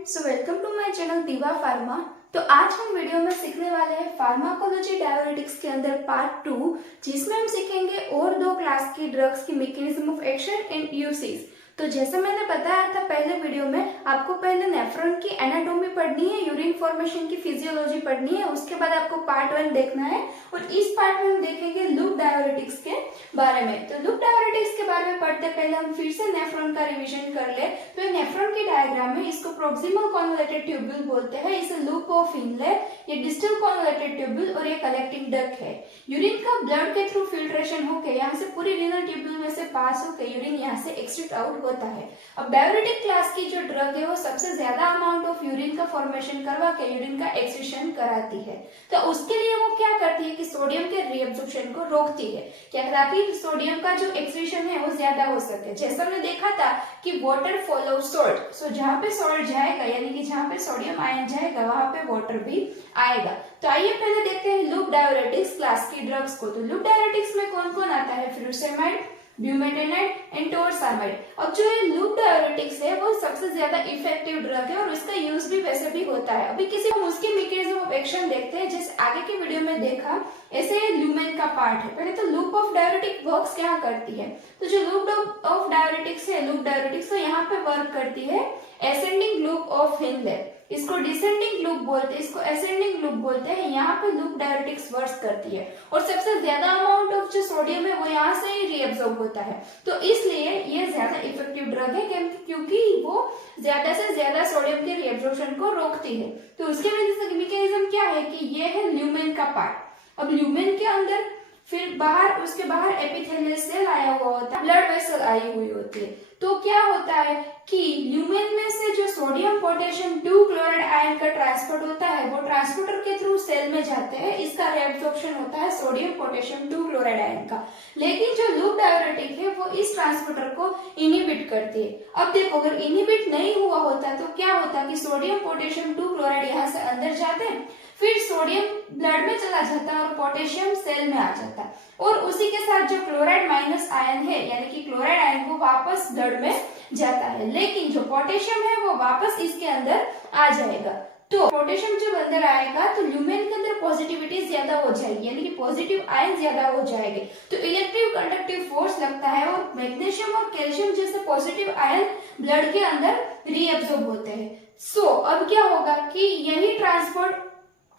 So welcome to my channel Diva Pharma. तो आज हम वीडियो में सीखने वाले हैं फार्माकोलॉजी डाययूरेटिक्स के अंदर पार्ट 2, जिसमें हम सीखेंगे और दो क्लास की ड्रग्स की mechanism of action and usage. तो जैसे मैंने बताया था पहले वीडियो में, आपको पहले नेफ्रॉन की एनाटॉमी पढ़नी है, यूरिन फॉर्मेशन की फिजियोलॉजी पढ़नी है, उसके बाद आपको पार्ट 1 देखना है और इस पार्ट में हम देखेंगे लूप डाययूरेटिक्स के बारे में। तो लूप डाययूरेटिक्स के बारे में पढ़ते पहले हम फिर से नेफ्रॉन का रिवीजन कर ले। तो ये नेफ्रॉन की डायग्राम में इसको प्रोक्सिमल कॉन्वोलेटेड ट्यूब्यूल बोलते हैं, इसे लूप ऑफ हिनले, ये डिस्टल कॉन्वोलेटेड ट्यूब्यूल और ये कलेक्टिंग डक्ट है। यूरिन का ब्लड के थ्रू फिल्ट्रेशन होकर यहाँ से पूरी रीनल ट्यूब्यूल में से पास होकर यूरिन यहाँ से एक्सट्रैक्ट आउट होता है। अब डाययूरेटिक क्लास की जो ड्रग है वो सबसे ज्यादा अमाउंट ऑफ यूरिन का फॉर्मेशन करवा के यूरिन का एक्सक्रीशन कराती है। तो उसके लिए वो क्या करती है कि सोडियम के रीअब्जॉर्प्शन को रोकती है, क्या ताकि सोडियम का जो एक्सक्रीशन है वो ज्यादा हो सके। जैसा हमने देखा था कि वाटर फॉलो सॉल्ट, सो जहाँ पे सॉल्ट जाएगा यानी कि जहाँ पे सोडियम आयन जाएगा वहां पे वाटर भी आएगा। तो आइए पहले देखते हैं लूप डाययूरेटिक्स क्लास की ड्रग्स को। तो लूप डाययूरेटिक्स में कौन कौन आता है? Furosemide, bumetanide and torsemide. अब जो ये लूप डाययूरेटिक्स है वो सबसे ज्यादा इफेक्टिव ड्रग है और इसका यूज भी वैसे भी होता है। अभी किसी हम उसकी मैकेनिज्म ऑफ एक्शन देखते हैं, जैसे आगे की वीडियो में देखा, ऐसे ये ल्यूमेन का पार्ट है। पहले तो लूप ऑफ डाययूरेटिक वर्क्स क्या करती है? तो जो लूप ऑफ डाययूरेटिक्स है, लूप डाययूरेटिक्स तो यहाँ पे वर्क करती है एसेंडिंग लूप ऑफ हिनले, इसको डिसेंडिंग लूप बोलते हैं, इसको एसेंडिंग लूप बोलते हैं। यहाँ पे लूप डाययूरेटिक्स वर्क करती है और सबसे ज्यादा अमाउंट ऑफ जो सोडियम है वो यहाँ से ही रीअब्सॉर्ब होता है। तो इसलिए ये ज्यादा इफेक्टिव ड्रग है क्योंकि वो ज्यादा से ज्यादा सोडियम के रीअब्सॉर्प्शन को रोकती है। तो उसके मैकेनिज्म क्या है कि ये है ल्यूमेन का पार्ट। अब ल्यूमेन के अंदर फिर बाहर, उसके बाहर एपिथेलियल सेल आया हुआ होता है, ब्लड वेसल आई हुई होती है। तो क्या होता है कि ल्यूमेन में से जो सोडियम पोटेशियम 2 क्लोराइड आयन का ट्रांसपोर्ट होता है वो ट्रांसपोर्टर के थ्रू सेल में जाते हैं, इसका रीअब्सॉर्प्शन होता है सोडियम पोटेशियम 2 क्लोराइड आयन का। लेकिन जो लूप डाययूरेटिक है वो इस ट्रांसपोर्टर को इनहिबिट करती है। अब देखो, अगर इनहिबिट नहीं हुआ होता तो क्या होता कि सोडियम पोटेशियम 2 क्लोराइड यहाँ से अंदर जाते हैं, फिर सोडियम ब्लड में चला जाता है और पोटेशियम सेल में आ जाता है और उसी के साथ जो क्लोराइड माइनस आयन है यानी कि क्लोराइड आयन वो वापस ब्लड में जाता है। लेकिन जो पोटेशियम है वो वापस इसके अंदर आ जाएगा। तो पोटेशियम जब अंदर आएगा तो ल्यूमेन के अंदर पॉजिटिविटी ज्यादा हो जाएगी यानी कि पॉजिटिव आयन ज्यादा हो जाएंगे, तो इलेक्ट्रिक कंडक्टिव फोर्स लगता है और मैग्नीशियम और कैल्शियम जैसे पॉजिटिव आयन ब्लड के अंदर रीअब्सॉर्ब होते हैं। सो अब क्या होगा कि यही ट्रांसपोर्ट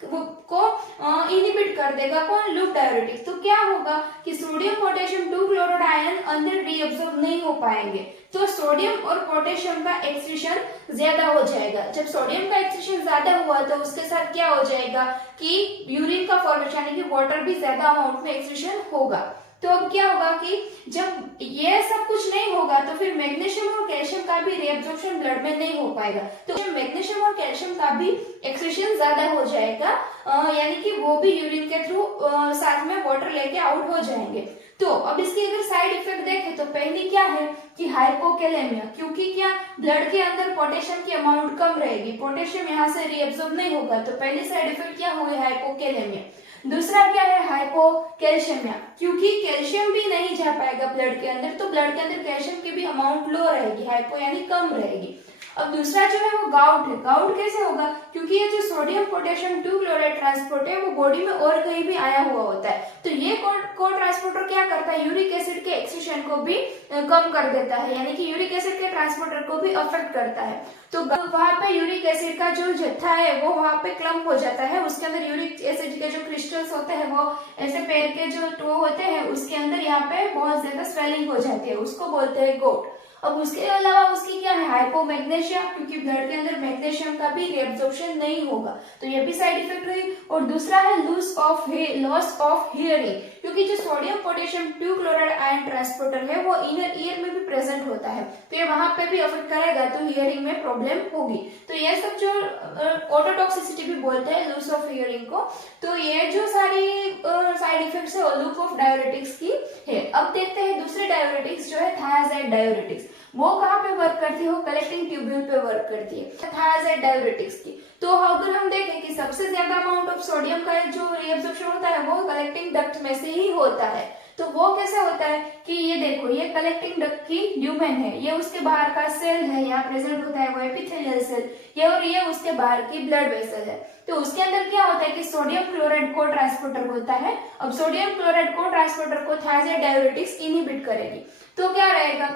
को इनहिबिट कर देगा कौन? Loop diuretics. तो क्या होगा कि सोडियम पोटेशियम 2 क्लोराइड आयन अंदर रीअब्सॉर्ब नहीं हो पाएंगे, तो सोडियम और पोटेशियम का एक्सक्रीशन ज्यादा हो जाएगा। जब सोडियम का एक्सक्रीशन ज्यादा हुआ तो उसके साथ क्या हो जाएगा कि यूरिन का फॉर्मेशन यानी कि वाटर भी ज्यादा अमाउंट में एक्सक्रीशन होगा। तो अब क्या होगा कि जब ये सब कुछ नहीं होगा तो फिर मैग्नीशियम और कैल्शियम का भी रीअब्सॉर्प्शन ब्लड में नहीं हो पाएगा, तो मैग्नीशियम और कैल्शियम का भी एक्सक्रीशन ज्यादा हो जाएगा, यानी कि वो भी यूरिन के थ्रू साथ में वाटर लेके आउट हो जाएंगे। तो अब इसकी अगर साइड इफेक्ट देखें तो पहली क्या है कि हाइपोकैलेमिया, क्योंकि क्या ब्लड के अंदर पोटेशियम की अमाउंट कम रहेगी, पोटेशियम यहाँ से रीअब्सॉर्ब नहीं होगा, तो पहली साइड इफेक्ट क्या हुई? हाइपोकैलेमिया। दूसरा क्या है? हाइपोकैल्शियमिया, क्योंकि कैल्शियम भी नहीं जा पाएगा ब्लड के अंदर, तो ब्लड के अंदर कैल्शियम की भी अमाउंट लो रहेगी, हाइपो यानी कम रहेगी। अब दूसरा जो है वो गाउट है। गाउट कैसे होगा? क्योंकि ये जो सोडियम पोटेशियम 2 क्लोराइड ट्रांसपोर्ट है वो बॉडी में और कहीं भी आया हुआ होता है, तो ये को ट्रांसपोर्टर क्या करता है? यूरिक एसिड के एक्सक्रीशन को भी कम कर देता है, यानी कि यूरिक एसिड के ट्रांसपोर्टर को भी अफेक्ट करता है। तो वहां पे यूरिक एसिड का जो जत्था है वो वहां पे क्लम्प हो जाता है, उसके अंदर यूरिक एसिड के जो क्रिस्टल्स होते हैं वो ऐसे पैर के जो टो होते हैं उसके अंदर यहाँ पे बहुत ज्यादा स्वेलिंग हो जाती है, उसको बोलते हैं गोट। अब उसके अलावा उसकी क्या है? हाइपोमैग्नीशिया, क्योंकि ब्लड के अंदर मैग्नीशियम का भी रीअब्सॉर्प्शन नहीं होगा, तो ये भी साइड इफेक्ट हुई। और दूसरा है लॉस ऑफ हियरिंग, क्योंकि जो sodium potassium 2 chloride ion transporter है वो इनर ईयर में भी प्रेजेंट होता है, तो ये वहां पे भी अफेक्ट करेगा, तो हियरिंग में प्रॉब्लम होगी। तो ये सब जो ऑटोटॉक्सिसिटी भी बोलते हैं लॉस ऑफ हियरिंग को, तो ये जो सारी साइड इफेक्ट्स है लूप ऑफ डाययूरेटिक्स की है। अब देखते हैं दूसरे डाययूरेटिक्स जो है थायाजाइड डाययूरेटिक्स, वो कहाँ पे वर्क करती है? वो कलेक्टिंग ट्यूब्यूल पे वर्क करती है थायाजाइड डाययूरेटिक्स की। तो अगर हम देखें कि सबसे ज्यादा अमाउंट ऑफ सोडियम का जो रीअब्सॉर्प्शन होता है वो कलेक्टिंग डक्ट में से ही होता है, तो वो कैसे होता है कि ये देखो, ये कलेक्टिंग डक्ट की ल्यूमेन है, ये उसके बाहर का सेल है, यहाँ प्रेजेंट होता है वो एपिथेलियल सेल, ये और ये उसके बाहर की ब्लड वेसल है। तो उसके अंदर क्या होता है कि सोडियम क्लोराइड को ट्रांसपोर्टर होता है। अब सोडियम क्लोराइड को ट्रांसपोर्टर को थायराइड डाययूरेटिक्स इनहिबिट करेगी। तो क्या रहेगा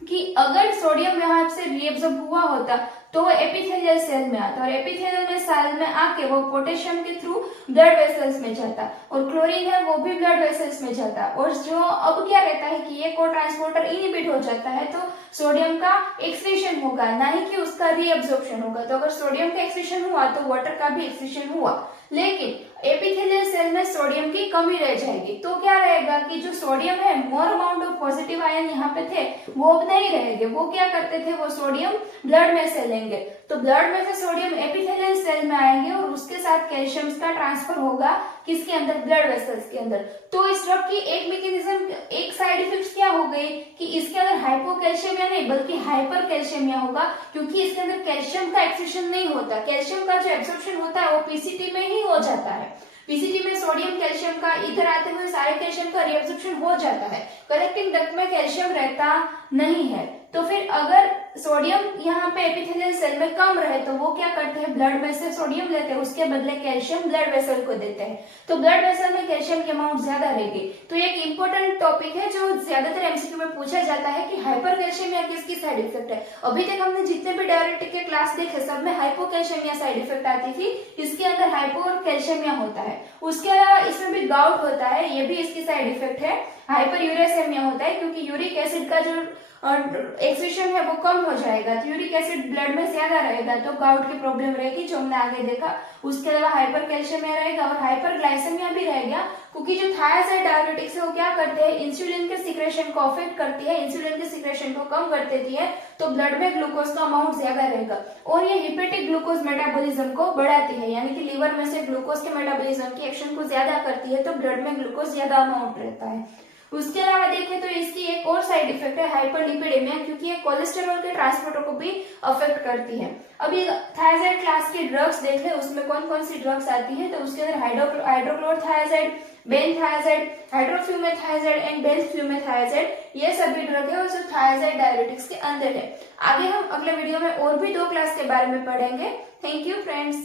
कि अगर सोडियम यहाँ से रीएब्सॉर्ब हुआ होता तो वो एपिथेलियल सेल में आता, और एपिथेलियल सेल में आके वो पोटेशियम के थ्रू ब्लड वेसल्स में जाता, और क्लोरीन है वो भी ब्लड वेसल्स में जाता। और जो अब क्या रहता है कि ये को ट्रांसपोर्टर इनहिबिट हो जाता है, तो सोडियम का एक्सक्रीशन होगा, ना ही कि उसका रीअब्सॉर्प्शन होगा। तो अगर सोडियम का एक्सक्रीशन हुआ तो वाटर का भी एक्सक्रीशन हुआ, लेकिन एपिथेलियल सेल में सोडियम की कमी रह जाएगी। तो क्या रहेगा कि जो सोडियम है, more amount of positive ion यहाँ पे थे, वो अब नहीं रहेंगे। वो क्या करते थे, वो सोडियम ब्लड में से लेंगे, तो ब्लड में से सोडियम एपिथेलियल सेल में आएंगे और उसके साथ कैल्शियम का ट्रांसफर होगा किसके अंदर, ब्लड वेसल्स के अंदर। तो इस ड्रग की एक मैकेनिज्म, एक साइड इफेक्ट क्या हो गई कि इसके अंदर हाइपोकैल्शियमिया नहीं बल्कि हाइपर कैल्शियमिया होगा, क्योंकि इसके अंदर कैल्शियम का एक्सक्रीशन नहीं होता। कैल्शियम का जो एब्सॉर्प्शन होता है वो पीसीटी में ही हो जाता है। पीसीटी में सोडियम कैल्शियम का इधर आते हुए सारे कैल्शियम का रिएब्सॉर्प्शन हो जाता है। कलेक्टिंग डक्ट में कैल्शियम रहता नहीं है। तो फिर अगर सोडियम यहाँ पे एपिथेलियल सेल में कम रहे तो वो क्या करते हैं, ब्लड में से सोडियम लेते हैं, उसके बदले कैल्शियम ब्लड वेसल को देते हैं। तो ब्लड वेसल में कैल्शियम की अमाउंट ज्यादा रहेगी। तो एक इंपॉर्टेंट टॉपिक है जो ज्यादातर एमसीक्यू में पूछा जाता है कि हाइपर कैल्शियमिया किसकी साइड इफेक्ट है। अभी तक हमने जितने भी डायरेक्टिक के क्लास देखे सब में हाइपोकैल्शियमिया साइड इफेक्ट आती थी, इसके अंदर हाइपो और कैल्शियमिया होता है। उसके अलावा इसमें भी गाउट होता है, ये भी इसकी साइड इफेक्ट है। हाइपर यूरेसेमिया होता है क्योंकि यूरिक एसिड का जो एक्सक्रीशन है वो कम हो जाएगा, तो यूरिक एसिड ब्लड में ज्यादा रहेगा, तो गाउट की प्रॉब्लम रहेगी जो हमने आगे देखा। उसके अलावा हाइपर कैल्शियमिया रहेगा और हाइपर ग्लाइसेमिया भी रहेगा, क्योंकि जो थायराइड डाययूरेटिक्स है वो क्या करते हैं, इंसुलिन के सिक्रेशन को अफेक्ट करती है, इंसुलिन के सिक्रेशन को कम कर देती है, तो ब्लड में ग्लूकोज का अमाउंट ज्यादा रहेगा। और ये हिपेटिक ग्लूकोज मेटाबॉलिज्म को बढ़ाती है, यानी कि लीवर में से ग्लूकोज के मेटाबॉलिज्म की एक्शन को ज्यादा करती है, तो ब्लड में ग्लूकोज ज्यादा अमाउंट रहता है। उसके अलावा देखें तो इसकी एक और साइड इफेक्ट है हाइपरलिपिडेमिया, क्योंकि ये कोलेस्टेरॉल के ट्रांसपोर्टर को भी अफेक्ट करती है। अभी थायराइड क्लास की ड्रग्स देख ले, उसमें कौन कौन सी ड्रग्स आती है, तो उसके अंदर हाइड्रोक्लोरथायजाइड, बेनथायजाइड, हाइड्रोफ्यूमेथायजाइड एंड बेंफ्लूमेथायजाइड, ये सभी ड्रग है और जो थायराइड डाययूरेटिक्स के अंदर है। आगे हम अगले वीडियो में और भी 2 क्लास के बारे में पढ़ेंगे। Thank you friends.